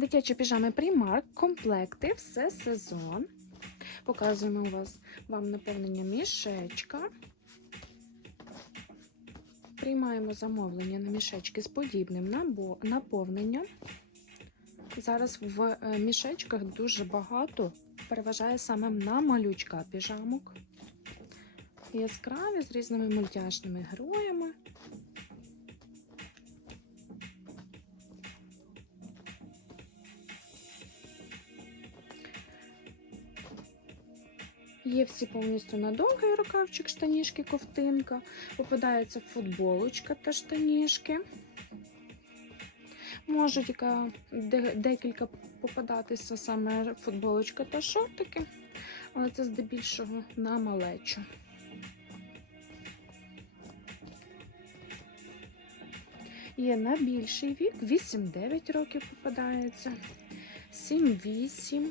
Дитячі піжами Primark, комплекти, все сезон. Показуємо у вас вам наповнення мішечка. Приймаємо замовлення на мішечки з подібним наповненням. Зараз в е, мішечках дуже багато переважає саме на малючка піжамок. Яскраві з різними мультяшними героями. Є всі повністю на довгий рукавчик, штанішки, ковтинка. Попадається футболочка та штанішки. Можуть декілька попадатися саме футболочка та шортики, але це здебільшого на малечу. Є на більший вік, 8-9 років попадається, 7-8.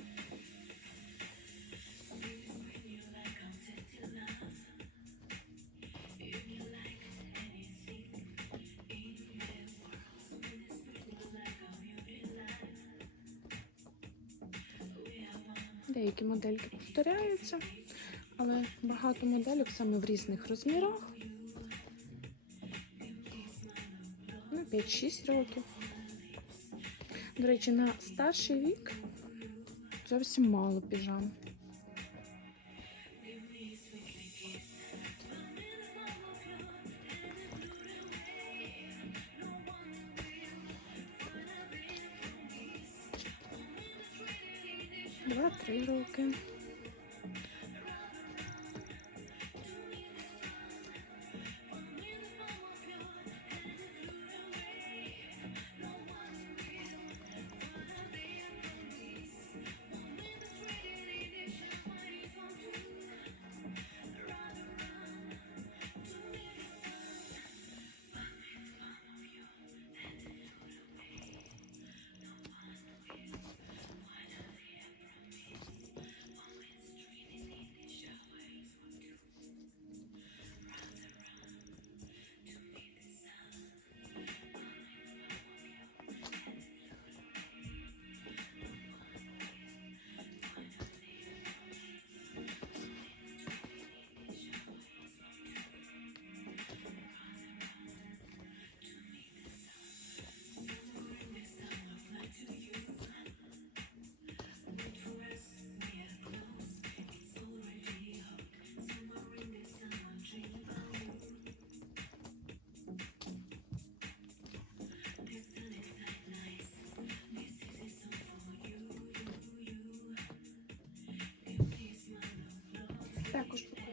Деякі модельки повторяються, але багато модельок саме в різних розмірах. На 5-6 років. До речі, на старший вік зовсім мало піжам. Два-три роки.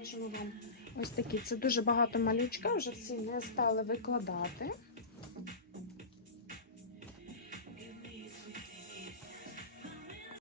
Покажемо вам ось такі. Це дуже багато малючка, вже всі не стали викладати.